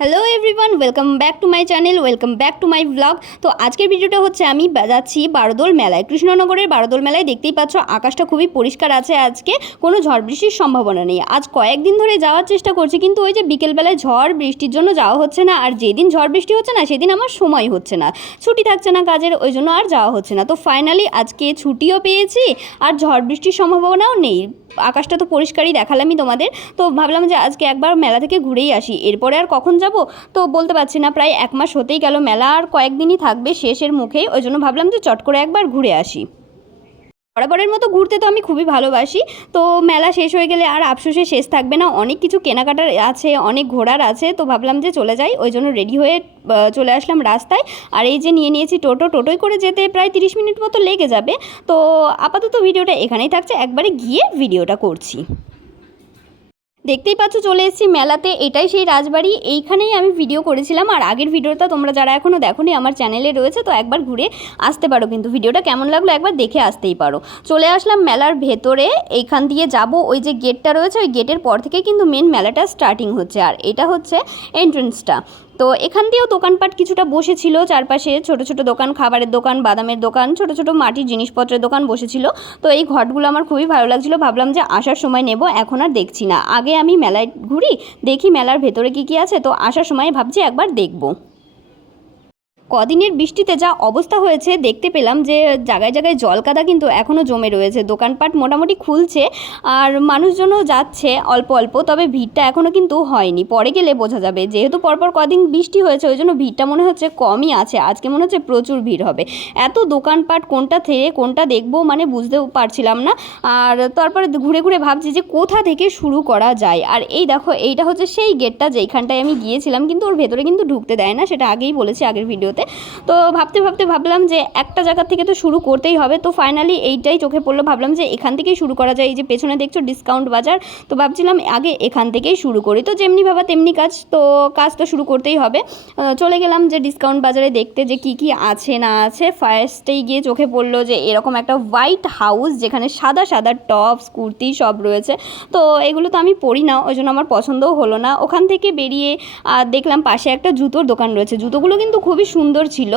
Hello everyone, welcome back to my channel, welcome back to my blog. তো আজকের ভিডিওটা হচ্ছে আমি যাচ্ছি বারোদোল মেলায়, কৃষ্ণনগরের বারোদোল মেলায়। দেখতেই পাচ্ছ আকাশটা খুবই পরিষ্কার আছে, আজকে কোনো ঝড় বৃষ্টির সম্ভাবনা নেই। আজ কয়েকদিন ধরে যাওয়ার চেষ্টা করছি, কিন্তু ওই যে বিকেলবেলায় ঝড় বৃষ্টির জন্য যাওয়া হচ্ছে না। আর যেদিন ঝড় বৃষ্টি হচ্ছে না সেদিন আমার সময় হচ্ছে না, ছুটি থাকছে না কাজের, ওই জন্য আর যাওয়া হচ্ছে না। তো ফাইনালি আজকে ছুটিও পেয়েছি আর ঝড় বৃষ্টির সম্ভাবনাও নেই। আকাশটা তো পরিষ্কারই দেখালামই তোমাদের। তো ভাবলাম যে আজকে একবার মেলা থেকে ঘুরেই আসি, এরপরে আর কখন যাব তো বলতে পারছি না। প্রায় এক মাস হতেই গেল, মেলা আর কয়েকদিনই থাকবে শেষের মুখেই, ওই জন্য ভাবলাম যে চট করে একবার ঘুরে আসি। বরাবরের মতো ঘুরতে তো আমি খুবই ভালোবাসি। তো মেলা শেষ হয়ে গেলে আর আফসোসে শেষ থাকবে না, অনেক কিছু কেনাকাটার আছে, অনেক ঘোরার আছে। তো ভাবলাম যে চলে যাই, ওই জন্য রেডি হয়ে চলে আসলাম রাস্তায়। আর এই যে নিয়ে নিয়েছি টোটোয় করে যেতে প্রায় 30 মিনিট মতো লেগে যাবে। তো আপাতত ভিডিওটা এখানেই থাকছে, একবারে গিয়ে ভিডিওটা করছি। দেখতেই পাচ্ছ চলে এসেছি মেলাতে, এটাই সেই রাজবাড়ি, এইখানেই আমি ভিডিও করেছিলাম। আর আগের ভিডিওটা তোমরা যারা এখনও দেখোনি আমার চ্যানেলে রয়েছে, তো একবার ঘুরে আসতে পারো। কিন্তু ভিডিওটা কেমন লাগলো একবার দেখে আসতেই পারো। চলে আসলাম মেলার ভেতরে, এইখান দিয়ে যাব, ওই যে গেটটা রয়েছে ওই গেটের পর থেকে কিন্তু মেন মেলাটা স্টার্টিং হচ্ছে। আর এটা হচ্ছে এন্ট্রেন্সটা। তো এখান দিয়েও দোকানপাট কিছুটা বসেছিল, চারপাশে ছোট ছোট দোকান, খাবারের দোকান, বাদামের দোকান, ছোট ছোট মাটির জিনিসপত্রের দোকান বসেছিল। তো এই ঘটগুলো আমার খুবই ভালো লাগছিল, ভাবলাম যে আসার সময় নেব, এখন আর দেখছি না। আগে আমি মেলায় ঘুরি, দেখি মেলার ভেতরে কী কী আছে, তো আসার সময় ভাবছি একবার দেখব। কদিনের বৃষ্টিতে যা অবস্থা হয়েছে, দেখতে পেলাম যে জায়গায় জায়গায় জলকাদা কিন্তু এখনও জমে রয়েছে। দোকানপাট মোটামুটি খুলছে আর মানুষজনও যাচ্ছে অল্প অল্প, তবে ভিড়টা এখনও কিন্তু হয়নি, পরে গেলে বোঝা যাবে। যেহেতু পরপর কদিন বৃষ্টি হয়েছে ওই জন্য ভিড়টা মনে হচ্ছে কমই আছে, আজকে মনে হচ্ছে প্রচুর ভিড় হবে। এত দোকানপাট কোনটা থেকে কোনটা দেখবো মানে বুঝতেও পারছিলাম না। আর তারপরে ঘুরে ঘুরে ভাবছি যে কোথা থেকে শুরু করা যায়। আর এই দেখো, এইটা হচ্ছে সেই গেটটা যেইখানটায় আমি গিয়েছিলাম, কিন্তু ওর ভেতরে কিন্তু ঢুকতে দেয় না, সেটা আগেই বলেছি আগের ভিডিওতে। তো ভাবতে ভাবতে ভাবলাম যে একটা জায়গা থেকে তো শুরু করতেই হবে। তো ফাইনালি এইটাই চোখে পড়লো, ভাবলাম যে এখান থেকেই শুরু করা যায়। এই যে পেছনে দেখছো ডিসকাউন্ট বাজার, তো ভাবছিলাম আগে এখান থেকেই শুরু করি। তো যেমনি ভাবা তেমনি কাজ, তো কাজ তো শুরু করতেই হবে। চলে গেলাম যে ডিসকাউন্ট বাজারে দেখতে যে কি কি আছে না আছে। ফার্স্টেই গিয়ে চোখে পড়লো যে এরকম একটা হোয়াইট হাউস, যেখানে সাদা সাদা টপস কুর্তি সব রয়েছে। তো এগুলো তো আমি পরি না, ওই জন্য আমার পছন্দও হলো না। ওখান থেকে বেরিয়ে দেখলাম পাশে একটা জুতোর দোকান রয়েছে, জুতোগুলো কিন্তু খুবই সুন্দর ছিল,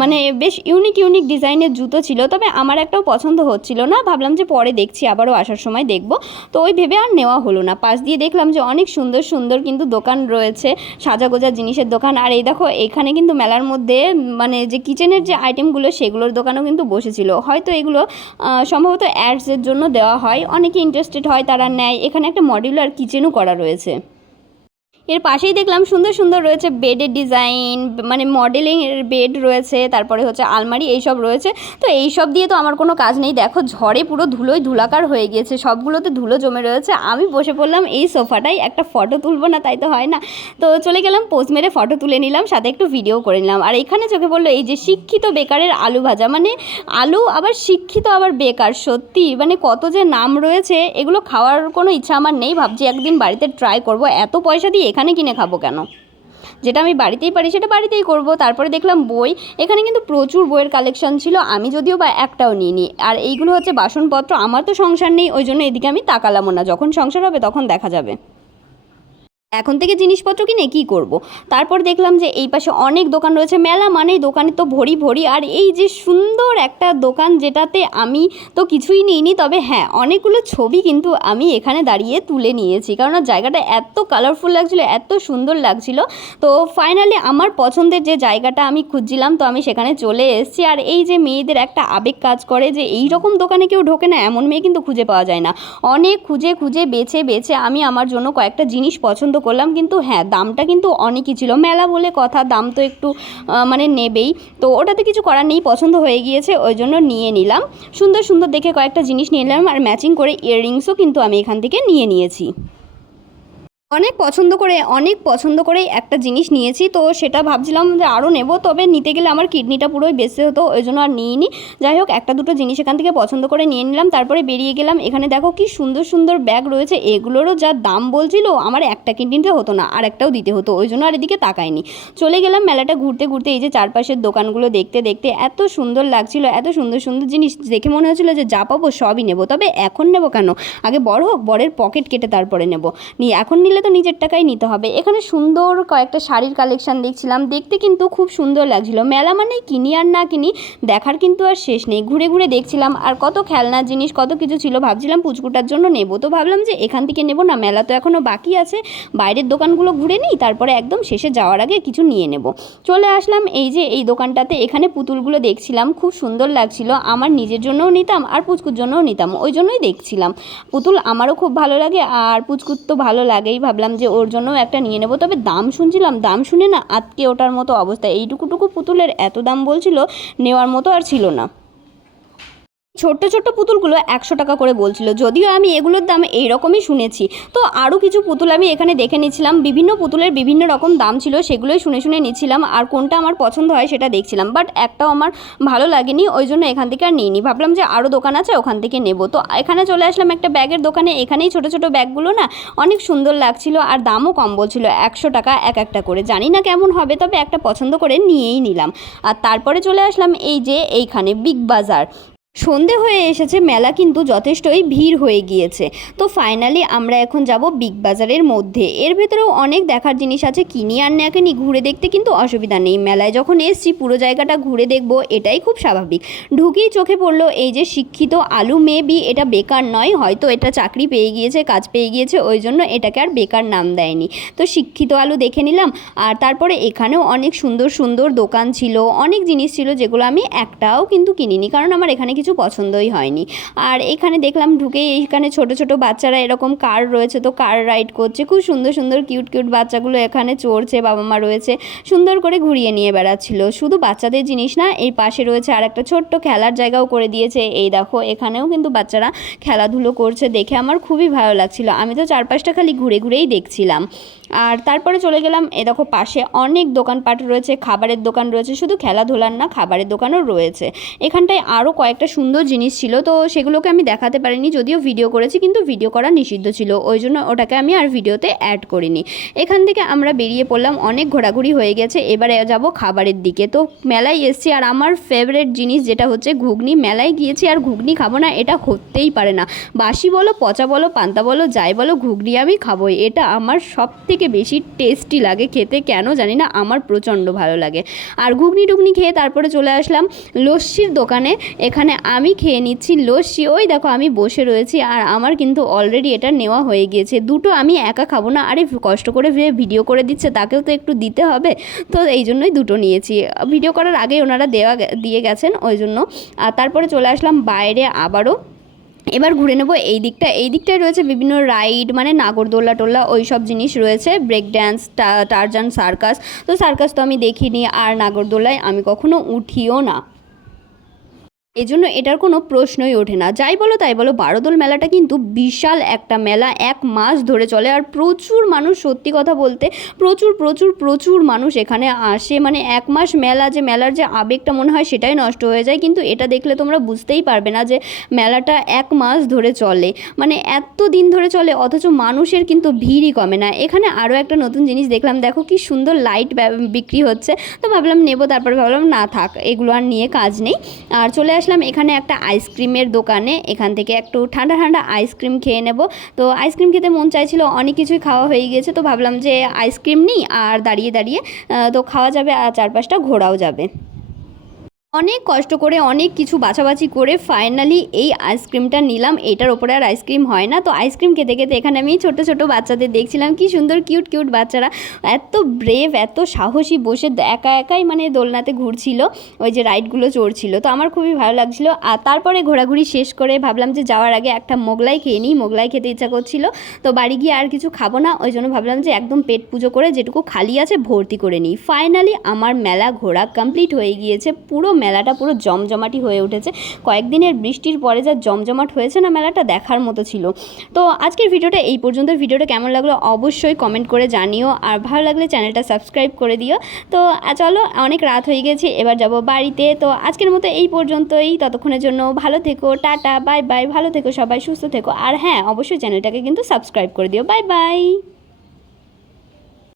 মানে বেশ ইউনিক ইউনিক ডিজাইনের জুতো ছিল, তবে আমার একটাও পছন্দ হচ্ছিল না। ভাবলাম যে পরে দেখছি, আবারও আসার সময় দেখব। তো ওই ভেবে আর নেওয়া হলো না। পাশ দিয়ে দেখলাম যে অনেক সুন্দর সুন্দর কিন্তু দোকান রয়েছে, সাজাগোজা জিনিসের দোকান। আর এই দেখো এখানে কিন্তু মেলার মধ্যে মানে যে কিচেনের যে আইটেমগুলো সেগুলোর দোকানও কিন্তু বসেছিল। হয়তো এগুলো সম্ভবত অ্যাডসের জন্য দেওয়া হয়, অনেকে ইন্টারেস্টেড হয় তারা নেয়। এখানে একটা মডিউলার কিচেনও করা রয়েছে। এর পাশেই দেখলাম সুন্দর সুন্দর রয়েছে বেডের ডিজাইন, মানে মডেলিংয়ের বেড রয়েছে, তারপরে হচ্ছে আলমারি, এইসব রয়েছে। তো এইসব দিয়ে তো আমার কোনো কাজ নেই, দেখো ঝড়ে পুরো ধুলোয় ধুলাকার হয়ে গিয়েছে, সবগুলোতে ধুলো জমে রয়েছে। আমি বসে পড়লাম এই সোফাটাই, একটা ফটো তুলবো না তাই তো হয় না। তো চলে গেলাম পোজ মেরে ফটো তুলে নিলাম, সাথে একটু ভিডিও করে নিলাম। আর এখানে চোখে পড়লো এই যে শিক্ষিত বেকারের আলু ভাজা, মানে আলু আবার শিক্ষিত আবার বেকার, সত্যি মানে কত যে নাম রয়েছে। এগুলো খাওয়ার কোনো ইচ্ছা আমার নেই, ভাবছি একদিন বাড়িতে ট্রাই করব। এত পয়সা দিয়ে এখানে কিনে খাবো কেন, যেটা আমি বাড়িতেই পারি সেটা বাড়িতেই করব। তারপরে দেখলাম বই, এখানে কিন্তু প্রচুর বইয়ের কালেকশন ছিল, আমি যদিও বা একটাও নিইনি। আর এইগুলো হচ্ছে বাসনপত্র, আমার তো সংসার নেই ওই জন্য এদিকে আমি তাকালামও না, যখন সংসার হবে তখন দেখা যাবে। এখন থেকে জিনিসপত্র কিনে কী করব। তারপর দেখলাম যে এই পাশে অনেক দোকান রয়েছে, মেলা মানেই দোকানে তো ভরি ভরি। আর এই যে সুন্দর একটা দোকান, যেটাতে আমি তো কিছুই নিইনি, তবে হ্যাঁ অনেকগুলো ছবি কিন্তু আমি এখানে দাঁড়িয়ে তুলে নিয়েছি, কারণ জায়গাটা এত কালারফুল লাগছিল, এত সুন্দর লাগছিল। তো ফাইনালি আমার পছন্দের যে জায়গাটা আমি খুঁজছিলাম, তো আমি সেখানে চলে এসেছি। আর এই যে মেয়েদের একটা আবেগ কাজ করে যে এই রকম দোকানে কেউ ঢোকে না, এমন মেয়ে কিন্তু খুঁজে পাওয়া যায় না। অনেক খুঁজে খুঁজে বেছে বেছে আমি আমার জন্য কয়েকটা জিনিস পছন্দ করলাম, কিন্তু হ্যাঁ দামটা কিন্তু অনেকই ছিল, মেলা বলে কথা, দাম তো একটু মানে নেবেই। তো ওটাতে কিছু করার নেই, পছন্দ হয়ে গিয়েছে ওই জন্য নিয়ে নিলাম। সুন্দর সুন্দর দেখে কয়েকটা জিনিস নিয়ে নিলাম, আর ম্যাচিং করে ইয়াররিংসও কিন্তু আমি এখান থেকে নিয়ে নিয়েছি। অনেক পছন্দ করে একটা জিনিস নিয়েছি, তো সেটা ভাবছিলাম যে আরও নেব, তবে নিতে গেলে আমার কিডনিটা পুরোই বেঁচে হতো, ওই জন্য আর নিইনি। যাই হোক একটা দুটো জিনিস এখান থেকে পছন্দ করে নিয়ে নিলাম, তারপরে বেরিয়ে গেলাম। এখানে দেখো কি সুন্দর সুন্দর ব্যাগ রয়েছে, এগুলোরও যা দাম বলছিল আমার একটা কিনতে হতো না, আর একটাও দিতে হতো, ওই জন্য আর এদিকে তাকাইনি। চলে গেলাম মেলাটা ঘুরতে ঘুরতে, এই যে চারপাশের দোকানগুলো দেখতে দেখতে এত সুন্দর লাগছিল, এত সুন্দর সুন্দর জিনিস দেখে মনে হচ্ছিলো যে যা পাবো সবই নেব। তবে এখন নেব কেন, আগে বড় হোক, বরের পকেট কেটে তারপরে নেব। এখন নিলে তো নিজের টাকায় নিতে হবে। এখানে সুন্দর কয়েকটা শাড়ির কালেকশান দেখছিলাম, দেখতে কিন্তু খুব সুন্দর লাগছিল। মেলা মানে কিনি আর না কিনি, দেখার কিন্তু আর শেষ নেই। ঘুরে ঘুরে দেখছিলাম আর কত খেলনার জিনিস কত কিছু ছিল, ভাবছিলাম পুচকুটার জন্য নেব, তো ভাবলাম যে এখান থেকে নেব না, মেলা তো এখনও বাকি আছে, বাইরের দোকানগুলো ঘুরে নিই, তারপরে একদম শেষে যাওয়ার আগে কিছু নিয়ে নেব। চলে আসলাম এই যে এই দোকানটাতে। এখানে পুতুলগুলো দেখছিলাম, খুব সুন্দর লাগছিল, আমার নিজের জন্যও নিতাম আর পুচকুর জন্যও নিতাম, ওই জন্যই দেখছিলাম। পুতুল আমারও খুব ভালো লাগে আর পুচকুর তো ভালো লাগেই, ভাবলাম যে ওর জন্যও একটা নিয়ে নেব। তবে দাম শুনছিলাম, দাম শুনে না আটকে ওঠার মতো অবস্থা। এইটুকুটুকু পুতুলের এত দাম বলছিল, নেওয়ার মতো আর ছিল না। ছোট্ট ছোট্ট পুতুলগুলো 100 টাকা করে বলছিল, যদিও আমি এগুলোর দাম এইরকমই শুনেছি। তো আরও কিছু পুতুল আমি এখানে দেখে নিচ্ছিলাম, বিভিন্ন পুতুলের বিভিন্ন রকম দাম ছিল, সেগুলোই শুনে শুনে নিচ্ছিলাম আর কোনটা আমার পছন্দ হয় সেটা দেখছিলাম। বাট একটাও আমার ভালো লাগেনি, ওই জন্য এখান থেকে আর নিইনি, ভাবলাম যে আরও দোকান আছে ওখান থেকে নেব। তো এখানে চলে আসলাম একটা ব্যাগের দোকানে। এখানেই ছোটো ছোটো ব্যাগগুলো না অনেক সুন্দর লাগছিল আর দামও কম বলছিল, 100 টাকা এক একটা করে। জানি না কেমন হবে, তবে একটা পছন্দ করে নিয়েই নিলাম। আর তারপরে চলে আসলাম এই যে এইখানে বিগ বাজার। সন্ধে হয়ে এসেছে, মেলা কিন্তু যথেষ্টই ভিড় হয়ে গিয়েছে। তো ফাইনালি আমরা এখন যাব বিগ বাজারের মধ্যে। এর ভেতরেও অনেক দেখার জিনিস আছে, কিনি আর না কিনি ঘুরে দেখতে কিন্তু অসুবিধা নেই। মেলায় যখন এসছি পুরো জায়গাটা ঘুরে দেখব, এটাই খুব স্বাভাবিক। ঢুকেই চোখে পড়লো এই যে শিক্ষিত আলু, মেবি এটা বেকার নয়, হয়তো এটা চাকরি পেয়ে গিয়েছে, কাজ পেয়ে গিয়েছে, ওই জন্য এটাকে আর বেকার নাম দেয়নি। তো শিক্ষিত আলু দেখে নিলাম। আর তারপরে এখানেও অনেক সুন্দর সুন্দর দোকান ছিল, অনেক জিনিস ছিল যেগুলো আমি একটাও কিন্তু কিনিনি, কারণ আমার এখানে কিছু পছন্দই হয়নি। আর এখানে দেখলাম ঢুকেই এইখানে ছোট ছোট বাচ্চারা এরকম কার রয়েছে, তো কার রাইড করছে, খুব সুন্দর সুন্দর কিউট কিউট বাচ্চাগুলো এখানে চড়ছে, বাবা মা রয়েছে, সুন্দর করে ঘুরিয়ে নিয়ে বেড়াচ্ছিল। শুধু বাচ্চাদের জিনিস না, এই পাশে রয়েছে আর একটা ছোট্ট খেলার জায়গাও করে দিয়েছে। এই দেখো এখানেও কিন্তু বাচ্চারা খেলাধুলো করছে, দেখে আমার খুবই ভালো লাগছিল। আমি তো চারপাশটা খালি ঘুরে ঘুরেই দেখছিলাম। আর তারপরে চলে গেলাম, এ দেখো পাশে অনেক দোকানপাট রয়েছে, খাবারের দোকান রয়েছে, শুধু খেলাধুলার না খাবারের দোকানও রয়েছে। এখানটায় আরও কয়েকটা সুন্দর জিনিস ছিল, তো সেগুলোকে আমি দেখাতে পারিনি, যদিও ভিডিও করেছি, কিন্তু ভিডিও করা নিষিদ্ধ ছিল, ওই জন্য ওটাকে আমি আর ভিডিওতে অ্যাড করিনি। এখান থেকে আমরা বেরিয়ে পড়লাম, অনেক ঘোরাঘুরি হয়ে গেছে, এবারে যাব খাবারের দিকে। তো মেলায় এসছি আর আমার ফেভারিট জিনিস যেটা হচ্ছে ঘুগনি। মেলায় গিয়েছি আর ঘুগনি খাবো না, এটা হতেই পারে না। বাসি বলো, পচা বলো, পান্তা বলো, যাই বলো, ঘুগনি আমি খাবোই। এটা আমার সব থেকে বেশি টেস্টি লাগে খেতে, কেন জানি না, আমার প্রচণ্ড ভালো লাগে। আর ঘুগনি টুগনি খেয়ে তারপরে চলে আসলাম লস্যির দোকানে। এখানে আমি খেয়ে নিচ্ছি লস্যি। ওই দেখো আমি বসে রয়েছি আর আমার কিন্তু অলরেডি এটা নেওয়া হয়ে গিয়েছে। দুটো আমি একা খাবো না, আরে কষ্ট করে ভিডিও করে দিচ্ছে, তাকেও তো একটু দিতে হবে, তো এই জন্যই দুটো নিয়েছি। ভিডিও করার আগেই ওনারা দিয়ে গেছেন, ওই জন্য। আর তারপরে চলে আসলাম বাইরে আবারও। এবার ঘুরে নেব এই দিকটা। এই দিকটায় রয়েছে বিভিন্ন রাইড, মানে নাগরদোল্লা টোল্লা ওই সব জিনিস রয়েছে, ব্রেক ড্যান্স, টারজান, সার্কাস। তো সার্কাস তো আমি দেখিনি, আর নাগরদোল্লায় আমি কখনো উঠিও না, এই জন্য এটার কোনো প্রশ্নই ওঠে না। যাই বলো তাই বলো, বারোদোল মেলাটা কিন্তু বিশাল একটা মেলা, 1 মাস ধরে চলে, আর প্রচুর মানুষ, সত্যি কথা বলতে প্রচুর প্রচুর প্রচুর মানুষ এখানে আসে। মানে 1 মাস মেলা, যে মেলার যে আবেগটা মনে হয় সেটাই নষ্ট হয়ে যায়, কিন্তু এটা দেখলে তোমরা বুঝতেই পারবে না যে মেলাটা 1 মাস ধরে চলে, মানে এত দিন ধরে চলে, অথচ মানুষের কিন্তু ভিড়ই কমে না। এখানে আরও একটা নতুন জিনিস দেখলাম, দেখো কি সুন্দর লাইট বিক্রি হচ্ছে, তো ভাবলাম নেবো, তারপরে ভাবলাম না থাক, এগুলো আর নিয়ে কাজ নেই। আর চলে আসলাম এখানে একটা আইসক্রিমের দোকানে, এখান থেকে একটু ঠান্ডা ঠান্ডা আইসক্রিম খেয়ে নেব। তো আইসক্রিম খেতে মন চাইছিল, অনেক কিছুই খাওয়া হয়ে গিয়েছে, তো ভাবলাম যে আইসক্রিম নিই, আর দাঁড়িয়ে দাঁড়িয়ে তো খাওয়া যাবে আর চারপাশটা ঘোরাও যাবে। অনেক কষ্ট করে অনেক কিছু বাছাবাছি করে ফাইনালি এই আইসক্রিমটা নিলাম। এটার ওপরে আর আইসক্রিম হয় না। তো আইসক্রিম খেতে খেতে এখানে আমি ছোট ছোট বাচ্চাদের দেখছিলাম, কি সুন্দর কিউট কিউট বাচ্চারা, এত ব্রেভ, এত সাহসী, বসে একা একাই মানে দোলনাতে ঘুরছিল, ওই যে রাইডগুলো চড়ছিল। তো আমার খুবই ভালো লাগছিলো। আর তারপরে ঘোরাঘুরি শেষ করে ভাবলাম যে যাওয়ার আগে একটা মোগলাই খেয়ে নিই, মোগলাই খেতে ইচ্ছা করছিল। তো বাড়ি গিয়ে আর কিছু খাবো না, ওই জন্য ভাবলাম যে একদম পেট পুজো করে যেটুকু খালি আছে ভর্তি করে নিই। ফাইনালি আমার মেলা ঘোরা কমপ্লিট হয়ে গিয়েছে, পুরো মেলাটা পুরো জমজমাটি হয়ে উঠেছে। কয়েকদিনের বৃষ্টির পরে যা জমজমাট হয়েছে না, মেলাটা দেখার মতো ছিল। তো আজকের ভিডিওটা এই পর্যন্ত। ভিডিওটা কেমন লাগলো অবশ্যই কমেন্ট করে জানিও, আর ভালো লাগলে চ্যানেলটা সাবস্ক্রাইব করে দিও। তো চলো, অনেক রাত হয়ে গেছে, এবার যাব বাড়িতে। তো আজকের মতো এই পর্যন্তই, ততক্ষণের জন্য ভালো থেকো, টাটা, বাই বাই, ভালো থেকো সবাই, সুস্থ থেকো, আর হ্যাঁ অবশ্যই চ্যানেলটাকে কিন্তু সাবস্ক্রাইব করে দিও। Bye bye.